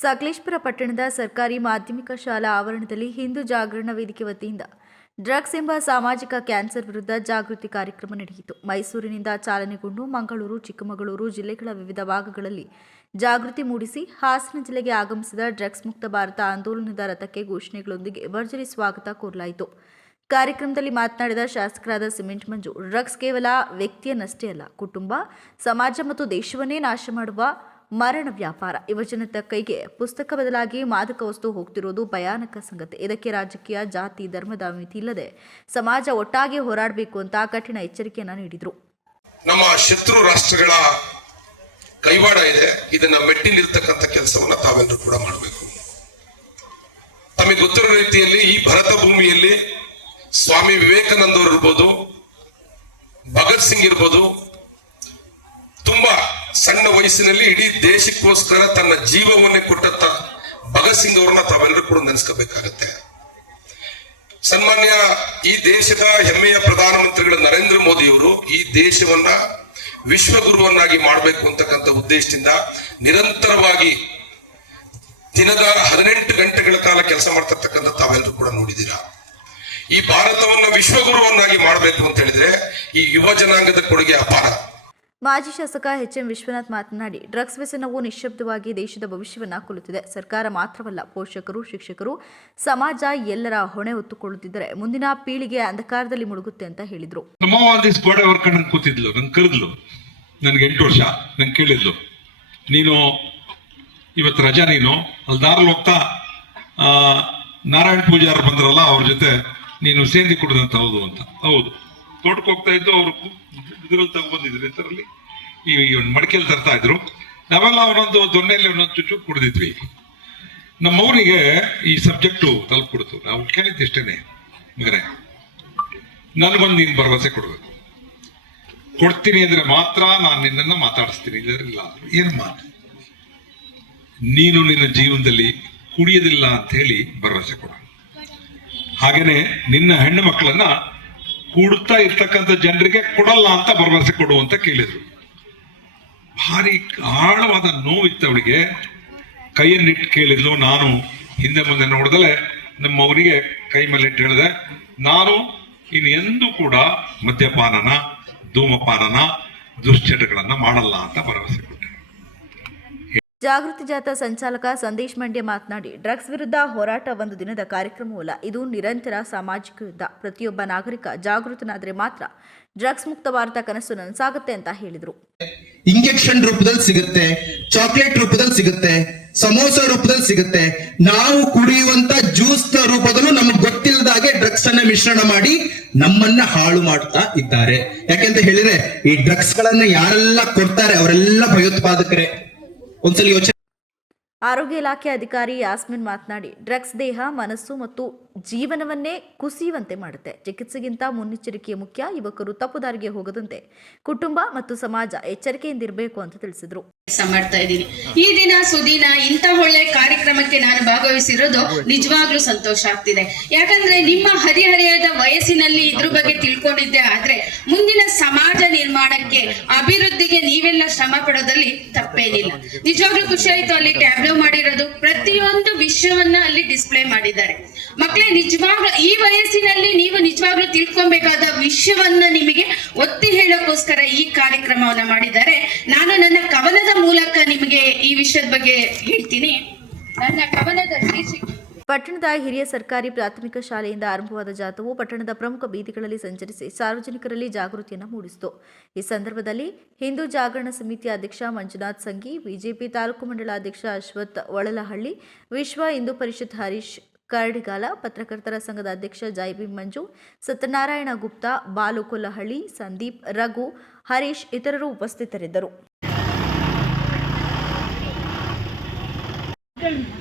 ಸಕಲೇಶ್ಪುರ ಪಟ್ಟಣದ ಸರ್ಕಾರಿ ಮಾಧ್ಯಮಿಕ ಶಾಲಾ ಆವರಣದಲ್ಲಿ ಹಿಂದೂ ಜಾಗರಣ ವೇದಿಕೆ ವತಿಯಿಂದ ಡ್ರಗ್ಸ್ ಎಂಬ ಸಾಮಾಜಿಕ ಕ್ಯಾನ್ಸರ್ ವಿರುದ್ಧ ಜಾಗೃತಿ ಕಾರ್ಯಕ್ರಮ ನಡೆಯಿತು. ಮೈಸೂರಿನಿಂದ ಚಾಲನೆಗೊಂಡು ಮಂಗಳೂರು, ಚಿಕ್ಕಮಗಳೂರು ಜಿಲ್ಲೆಗಳ ವಿವಿಧ ಭಾಗಗಳಲ್ಲಿ ಜಾಗೃತಿ ಮೂಡಿಸಿ ಹಾಸನ ಜಿಲ್ಲೆಗೆ ಆಗಮಿಸಿದ ಡ್ರಗ್ಸ್ ಮುಕ್ತ ಭಾರತ ಆಂದೋಲನದ ರಥಕ್ಕೆ ಘೋಷಣೆಗಳೊಂದಿಗೆ ಭರ್ಜರಿ ಸ್ವಾಗತ ಕೋರಲಾಯಿತು. ಕಾರ್ಯಕ್ರಮದಲ್ಲಿ ಮಾತನಾಡಿದ ಶಾಸಕರಾದ ಸಿಮೆಂಟ್ ಮಂಜು, ಡ್ರಗ್ಸ್ ಕೇವಲ ವ್ಯಕ್ತಿಯನ್ನಷ್ಟೇ ಅಲ್ಲ, ಕುಟುಂಬ, ಸಮಾಜ ಮತ್ತು ದೇಶವನ್ನೇ ನಾಶ ಮಾಡುವ ಮರಣ ವ್ಯಾಪಾರ. ಯುವಜನತ ಕೈಗೆ ಪುಸ್ತಕ ಬದಲಾಗಿ ಮಾದಕ ವಸ್ತು ಹೋಗ್ತಿರೋದು ಭಯಾನಕ ಸಂಗತಿ. ಇದಕ್ಕೆ ರಾಜಕೀಯ, ಜಾತಿ, ಧರ್ಮದ ಮಿತಿ ಇಲ್ಲದೆ ಸಮಾಜ ಒಟ್ಟಾಗಿ ಹೋರಾಡಬೇಕು ಅಂತ ಕಠಿಣ ಎಚ್ಚರಿಕೆಯನ್ನ ನೀಡಿದರು. ನಮ್ಮ ಶತ್ರು ರಾಷ್ಟ್ರಗಳ ಕೈವಾಡ ಇದೆ. ಇದನ್ನ ಮೆಟ್ಟಿಲಿರ್ತಕ್ಕಂಥ ಕೆಲಸವನ್ನ ತಾವೆಲ್ಲರೂ ಕೂಡ ಮಾಡಬೇಕು. ತಮಗೆ ಗೊತ್ತಿರೋ ರೀತಿಯಲ್ಲಿ ಈ ಭರತ ಭೂಮಿಯಲ್ಲಿ ಸ್ವಾಮಿ ವಿವೇಕಾನಂದ ಇರ್ಬೋದು, ಭಗತ್ ಸಿಂಗ್ ಇರ್ಬೋದು ಸಣ್ಣ ವಯಸ್ಸಿನಲ್ಲಿ ಇಡೀ ದೇಶಕ್ಕೋಸ್ಕರ ತನ್ನ ಜೀವವನ್ನೇ ಕೊಟ್ಟಂತ ಭಗತ್ ಸಿಂಗ್ ಅವರನ್ನ ತಾವೆಲ್ಲರೂ ಕೂಡ ನೆನೆಸ್ಕೋಬೇಕಾಗತ್ತೆ. ಸನ್ಮಾನ್ಯ ಈ ದೇಶದ ಹೆಮ್ಮೆಯ ಪ್ರಧಾನಮಂತ್ರಿಗಳ ನರೇಂದ್ರ ಮೋದಿ ಅವರು ಈ ದೇಶವನ್ನ ವಿಶ್ವಗುರುವನ್ನಾಗಿ ಮಾಡಬೇಕು ಅಂತಕ್ಕಂಥ ಉದ್ದೇಶದಿಂದ ನಿರಂತರವಾಗಿ ದಿನದ ಹದಿನೆಂಟು ಗಂಟೆಗಳ ಕಾಲ ಕೆಲಸ ಮಾಡ್ತಕ್ಕಂತ ತಾವೆಲ್ಲರೂ ಕೂಡ ನೋಡಿದ್ದೀರಾ. ಈ ಭಾರತವನ್ನ ವಿಶ್ವಗುರುವನ್ನಾಗಿ ಮಾಡಬೇಕು ಅಂತ ಹೇಳಿದ್ರೆ ಈ ಯುವ ಜನಾಂಗದ ಕೊಡುಗೆ ಅಪಾರ. ಮಾಜಿ ಶಾಸಕ ಎಚ್ ಎಂ ವಿಶ್ವನಾಥ್ ಮಾತನಾಡಿ, ಡ್ರಗ್ಸ್ ವ್ಯಸನವು ನಿಶ್ಶಬ್ದವಾಗಿ ದೇಶದ ಭವಿಷ್ಯವನ್ನು ಕೊಲ್ಲುತ್ತಿದೆ. ಸರ್ಕಾರ ಮಾತ್ರವಲ್ಲ, ಪೋಷಕರು, ಶಿಕ್ಷಕರು, ಸಮಾಜ ಎಲ್ಲರ ಹೊಣೆ ಹೊತ್ತುಕೊಳ್ಳುತ್ತಿದ್ದರೆ. ಮುಂದಿನ ಪೀಳಿಗೆ ಅಂಧಕಾರದಲ್ಲಿ ಮುಳುಗುತ್ತೆ ಅಂತ ಹೇಳಿದ್ರು. ಕೂತಿದ್ಲು, ನಂಗೆ ಕರೆದ್ಲು. ನನ್ಗೆ ಎಂಟು ವರ್ಷ, ನಂಗೆ ಕೇಳಿದ್ಲು. ನೀನು ಇವತ್ತು ರಜಾ ನೀನು, ಅಲ್ಲಿ ದಾರಲ್ಲಿ ಹೋಗ್ತಾ ನಾರಾಯಣ ಪೂಜಾರ ಬಂದ್ರಲ್ಲ ಅವ್ರ ಜೊತೆ, ನೀನು ಸೇಂದಿ ಕುಡಿದಂತ ಹೌದು ಅಂತ. ಹೌದು. ತೋಟಕ್ಕೆ ಹೋಗ್ತಾ ಇದ್ದು ಅವರು ಇದ್ರಲ್ಲಿ ತಗೊಬಂದಿದ್ರು ಇದರಲ್ಲಿ ಈ ಮಡಿಕೆಯಲ್ಲಿ ತರ್ತಾ ಇದ್ರು. ನಾವೆಲ್ಲ ಅವನೊಂದು ದೊಣ್ಣೆಯಲ್ಲಿ ಒಂದೊಂದು ಚುಚ್ಚು ಕುಡಿದಿದ್ವಿ. ನಮ್ಮವರಿಗೆ ಈ ಸಬ್ಜೆಕ್ಟು ತಲುಪಿಬಿಡ್ತು ನಾವು ಕೇಳಿದ್ದು ಇಷ್ಟೇನೆ, ಮಗನೇ. ನನಗೊಂದು ನೀನು ಭರವಸೆ ಕೊಡಬೇಕು. ಕೊಡ್ತೀನಿ ಅಂದ್ರೆ ಮಾತ್ರ ನಾನು ನಿನ್ನನ್ನು ಮಾತಾಡಿಸ್ತೀನಿ. ಇಲ್ಲದ್ರಿಲ್ಲ ಏನು ಮಾತು? ನೀನು ನಿನ್ನ ಜೀವನದಲ್ಲಿ ಕುಡಿಯೋದಿಲ್ಲ ಅಂತ ಹೇಳಿ ಭರವಸೆ ಕೊಡ. ಹಾಗೇನೆ ನಿನ್ನ ಹೆಣ್ಣು ಮಕ್ಕಳನ್ನ ಕೂಡುತ್ತಾ ಇರ್ತಕ್ಕಂಥ ಜನರಿಗೆ ಕೊಡಲ್ಲ ಅಂತ ಭರವಸೆ ಕೊಡು ಅಂತ ಕೇಳಿದ್ರು. ಭಾರಿ ಆಳವಾದ ನೋವಿತ್ತು ಅವಳಿಗೆ. ಕೈಯನ್ನಿಟ್ಟು ಕೇಳಿದ್ಲು, ನಾನು ಹಿಂದೆ ಮುಂದೆ ನೋಡಿದಲೆ ನಮ್ಮವರಿಗೆ ಕೈ ಮೇಲೆ ಇಟ್ಟು ಹೇಳಿದೆ, ನಾನು ಇನ್ನು ಎಂದೂ ಕೂಡ ಮದ್ಯಪಾನನ, ಧೂಮಪಾನನ, ದುಶ್ಚಟಗಳನ್ನು ಮಾಡಲ್ಲ ಅಂತ ಭರವಸೆ ಜಾಗೃತಿ ಜಾಥಾ ಸಂಚಾಲಕ ಸಂದೇಶ್ ಮಂಡ್ಯ ಮಾತನಾಡಿ, ಡ್ರಗ್ಸ್ ವಿರುದ್ಧ ಹೋರಾಟ ಒಂದು ದಿನದ ಕಾರ್ಯಕ್ರಮವಲ್ಲ ಇದು ನಿರಂತರ ಸಾಮಾಜಿಕ ಯುದ್ಧ. ಪ್ರತಿಯೊಬ್ಬ ನಾಗರಿಕ ಜಾಗೃತನಾದರೆ ಮಾತ್ರ ಡ್ರಗ್ಸ್ ಮುಕ್ತ ಭಾರತ ಕನಸು ನನಸಾಗುತ್ತೆ ಅಂತ ಹೇಳಿದರು. ಇಂಜೆಕ್ಷನ್ ರೂಪದಲ್ಲಿ ಸಿಗುತ್ತೆ, ಚಾಕ್ಲೇಟ್ ರೂಪದಲ್ಲಿ ಸಿಗುತ್ತೆ, ಸಮೋಸ ರೂಪದಲ್ಲಿ ಸಿಗುತ್ತೆ. ನಾವು ಕುಡಿಯುವಂತ ಜ್ಯೂಸ್ನ ರೂಪದಲ್ಲೂ ನಮಗೆ ಗೊತ್ತಿಲ್ಲದಾಗೆ ಡ್ರಗ್ಸ್ ಅನ್ನ ಮಿಶ್ರಣ ಮಾಡಿ ನಮ್ಮನ್ನ ಹಾಳು ಮಾಡ್ತಾ ಇದ್ದಾರೆ. ಯಾಕೆಂತ ಹೇಳಿದ್ರೆ, ಈ ಡ್ರಗ್ಸ್ ಗಳನ್ನ ಯಾರೆಲ್ಲ ಕೊಡ್ತಾರೆ, ಅವರೆಲ್ಲ ಭಯೋತ್ಪಾದಕರೇ. ಆರೋಗ್ಯ ಇಲಾಖೆ ಅಧಿಕಾರಿ ಯಾಸ್ಮಿನ್ ಮಾತನಾಡಿ, ಡ್ರಗ್ಸ್ ದೇಹ, ಮನಸ್ಸು ಮತ್ತು ಜೀವನವನ್ನೇ ಕುಸಿಯುವಂತೆ ಮಾಡುತ್ತೆ. ಚಿಕಿತ್ಸೆಗಿಂತ ಮುನ್ನೆಚ್ಚರಿಕೆ ಮುಖ್ಯ, ಯುವಕರು ತಪ್ಪು ದಾರಿಗೆ ಹೋಗದಂತೆ ಕುಟುಂಬ ಮತ್ತು ಸಮಾಜ ಎಚ್ಚರಿಕೆಯಿಂದಿರಬೇಕು ಅಂತ ತಿಳಿಸಿದರು. ಮಾಡ್ತಾ ಇದ್ದೀನಿ. ಈ ದಿನ ಸುದಿನ ಇಂಥ ಒಳ್ಳೆ ಕಾರ್ಯಕ್ರಮಕ್ಕೆ ನಾನು ಭಾಗವಹಿಸಿರೋದು ನಿಜವಾಗ್ಲೂ ಸಂತೋಷ ಆಗ್ತಿದೆ. ಯಾಕಂದ್ರೆ ನಿಮ್ಮ ಹರಿಹರೆಯದ ವಯಸ್ಸಿನಲ್ಲಿ ಇದ್ರ ಬಗ್ಗೆ ತಿಳ್ಕೊಂಡಿದ್ದೆ ಆದ್ರೆ ಮುಂದಿನ ಸಮಾಜ ನಿರ್ಮಾಣಕ್ಕೆ ಅಭಿವೃದ್ಧಿಗೆ ನೀವೆಲ್ಲ ಶ್ರಮ ಪಡೋದ್ರಲ್ಲಿ ತಪ್ಪೇನಿಲ್ಲ. ನಿಜವಾಗ್ಲೂ ಖುಷಿ ಆಯ್ತು ಅಲ್ಲಿ ಟ್ಯಾಬ್ಲೋ ಮಾಡಿರೋದು. ಪ್ರತಿಯೊಂದು ವಿಷಯವನ್ನ ಅಲ್ಲಿ ಡಿಸ್ಪ್ಲೇ ಮಾಡಿದ್ದಾರೆ. ಮಕ್ಕಳೇ ನಿಜವಾಗ್ಲೂ ಈ ವಯಸ್ಸಿನಲ್ಲಿ ನೀವು ನಿಜವಾಗ್ಲೂ ತಿಳ್ಕೊಬೇಕಾದ ವಿಷಯವನ್ನ ನಿಮಗೆ ಒತ್ತಿ ಹೇಳೋಕ್ಕೋಸ್ಕರ ಈ ಕಾರ್ಯಕ್ರಮವನ್ನ ಮಾಡಿದ್ದಾರೆ. ನಾನು ನನ್ನ ಕವನದ ಮೂಲಕ ನಿಮಗೆ ಈ ವಿಷಯದ ಬಗ್ಗೆ ಹೇಳ್ತೀನಿ. ನನ್ನ ಶೀರ್ಷಿಕೆ. ಪಟ್ಟಣದ ಹಿರಿಯ ಸರ್ಕಾರಿ ಪ್ರಾಥಮಿಕ ಶಾಲೆಯಿಂದ ಆರಂಭವಾದ ಜಾಥವು ಪಟ್ಟಣದ ಪ್ರಮುಖ ಬೀದಿಗಳಲ್ಲಿ ಸಂಚರಿಸಿ ಸಾರ್ವಜನಿಕರಲ್ಲಿ ಜಾಗೃತಿಯನ್ನು ಮೂಡಿಸಿತು. ಈ ಸಂದರ್ಭದಲ್ಲಿ ಹಿಂದೂ ಜಾಗರಣ ಸಮಿತಿ ಅಧ್ಯಕ್ಷ ಮಂಜುನಾಥ್ ಸಂಗಿ, ಬಿಜೆಪಿ ತಾಲೂಕು ಮಂಡಳ ಅಧ್ಯಕ್ಷ ಅಶ್ವಥ್ ಒಳಲಹಳ್ಳಿ, ವಿಶ್ವ ಹಿಂದೂ ಪರಿಷತ್ ಹರೀಶ್ ಕರಡಿಗಾಲ, ಪತ್ರಕರ್ತರ ಸಂಘದ ಅಧ್ಯಕ್ಷ ಜಯಭೀಮ್ ಮಂಜು, ಸತ್ಯನಾರಾಯಣ ಗುಪ್ತಾ, ಬಾಲು ಕೊಲ್ಲಹಳ್ಳಿ, ಸಂದೀಪ್ ರಘು, ಹರೀಶ್ ಇತರರು ಉಪಸ್ಥಿತರಿದ್ದರು. film.